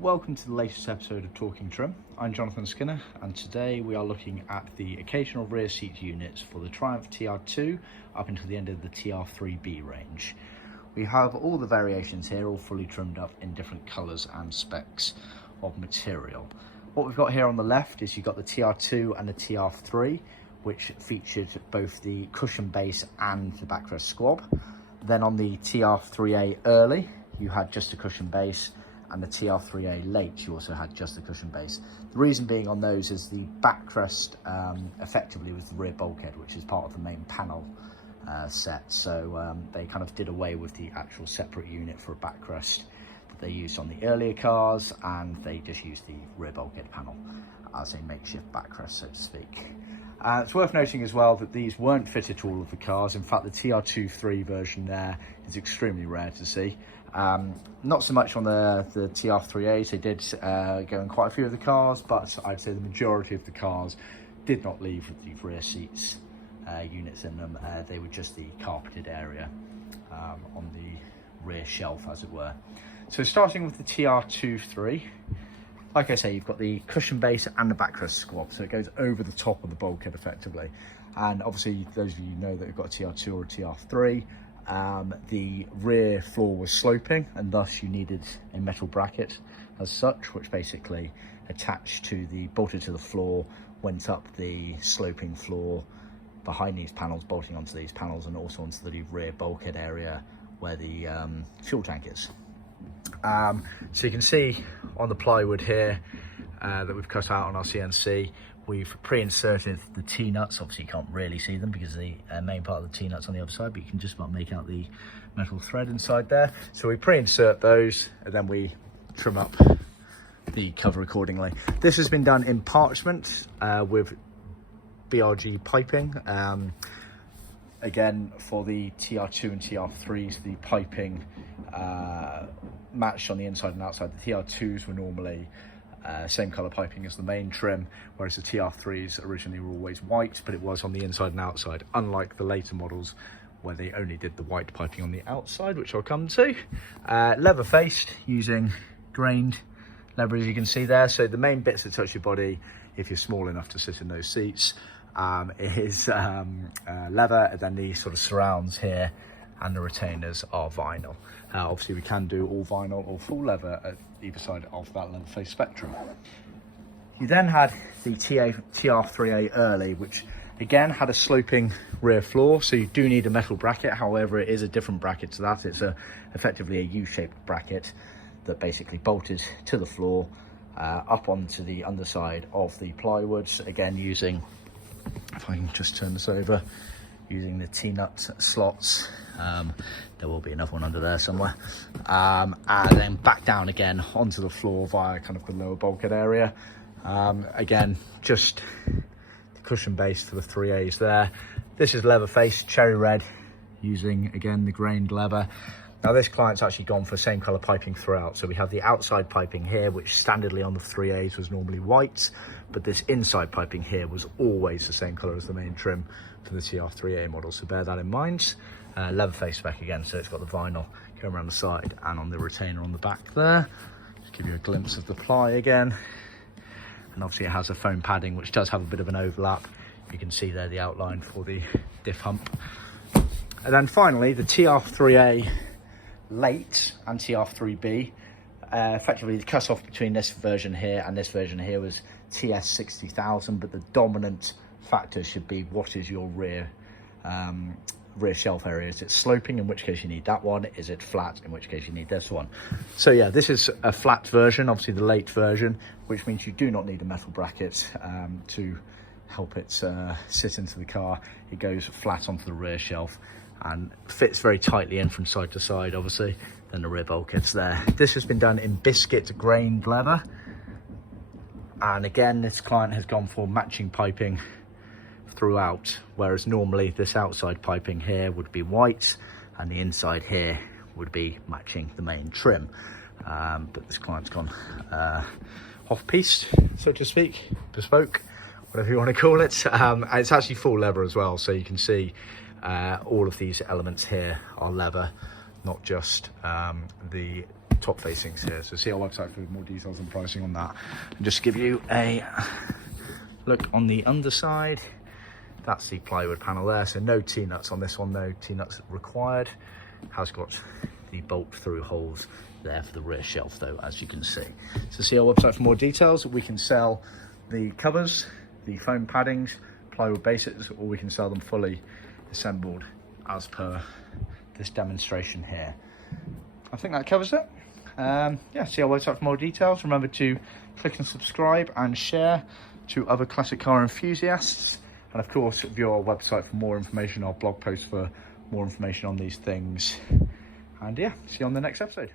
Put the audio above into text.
Welcome to the latest episode of Talking Trim. I'm Jonathan Skinner, and today we are looking at the occasional rear seat units for the Triumph TR2 up until the end of the TR3B range. We have all the variations here, all fully trimmed up in different colours and specs of material. What we've got here on the left is you've got the TR2 and the TR3, which featured both the cushion base and the backrest squab. Then on the TR3A early, you had just a cushion base, and the TR3A late, you also had just the cushion base. The reason being on those is the backrest effectively was the rear bulkhead, which is part of the main panel set. So they kind of did away with the actual separate unit for a backrest that they used on the earlier cars, and they just used the rear bulkhead panel as a makeshift backrest, so to speak. It's worth noting as well that these weren't fitted to all of the cars. In fact, the TR2 version there is extremely rare to see. Not so much on the TR3As. They did go in quite a few of the cars, but I'd say the majority of the cars did not leave with the rear seats units in them. They were just the carpeted area on the rear shelf, as it were. So starting with the TR2 like I say, you've got the cushion base and the backrest squab, so it goes over the top of the bulkhead effectively. And obviously, those of you know that have got a TR2 or a TR3, the rear floor was sloping, and thus you needed a metal bracket as such, which basically bolted to the floor, went up the sloping floor behind these panels, bolting onto these panels, and also onto the rear bulkhead area where the fuel tank is. So you can see on the plywood here that we've cut out on our CNC, we've pre-inserted the T-nuts. Obviously you can't really see them because the main part of the T-nuts on the other side, but you can just about make out the metal thread inside there. So we pre-insert those, and then we trim up the cover accordingly. This has been done in parchment with BRG piping. Again, for the TR2 and TR3s, the piping matched on the inside and outside. The TR2s were normally same colour piping as the main trim, whereas the TR3s originally were always white, but it was on the inside and outside, unlike the later models where they only did the white piping on the outside, which I'll come to. Leather faced, using grained leather, as you can see there. So the main bits that touch your body, if you're small enough to sit in those seats, is leather, and then the sort of surrounds here and the retainers are vinyl. Obviously we can do all vinyl or full leather at either side of that leather face spectrum. You then had the TR3A early, which again had a sloping rear floor, so you do need a metal bracket. However, it is a different bracket to that. It's effectively a U-shaped bracket that basically bolted to the floor up onto the underside of the plywoods, again using, if I can just turn this over, using the T-nut slots. There will be another one under there somewhere. And then back down again onto the floor via kind of the lower bulkhead area. Again, just the cushion base for the 3As there. This is leather face, cherry red, using again the grained leather. Now this client's actually gone for same colour piping throughout. So we have the outside piping here, which standardly on the 3As was normally white, but this inside piping here was always the same colour as the main trim for the TR3A model, so bear that in mind. Leather face spec again, so it's got the vinyl going around the side and on the retainer on the back there. Just give you a glimpse of the ply again. And obviously it has a foam padding, which does have a bit of an overlap. You can see there the outline for the diff hump. And then finally, the TR3A late and TR3B. Effectively the cut off between this version here and this version here was TS 60,000, but the dominant factor should be what is your rear shelf area. Is it sloping, in which case you need that one? Is it flat, in which case you need this one? So yeah, this is a flat version, obviously the late version, which means you do not need a metal bracket to help it sit into the car. It goes flat onto the rear shelf and fits very tightly in from side to side, obviously. Then the rear bulkhead's there. This has been done in biscuit grained leather, and again this client has gone for matching piping throughout, whereas normally this outside piping here would be white and the inside here would be matching the main trim. But this client's gone off-piste, so to speak, bespoke, whatever you want to call it. It's actually full leather as well, so you can see all of these elements here are leather, not just the top facings here. So see our website for more details and pricing on that. And just to give you a look on the underside, that's the plywood panel there. So no T-nuts on this one, no T-nuts required. Has got the bolt through holes there for the rear shelf though, as you can see. So see our website for more details. We can sell the covers, the foam paddings, plywood bases, or we can sell them fully assembled as per this demonstration here. I think that covers it. Yeah, see our website for more details. Remember to click and subscribe and share to other classic car enthusiasts. And of course, view our website for more information, our blog post for more information on these things. And yeah, see you on the next episode.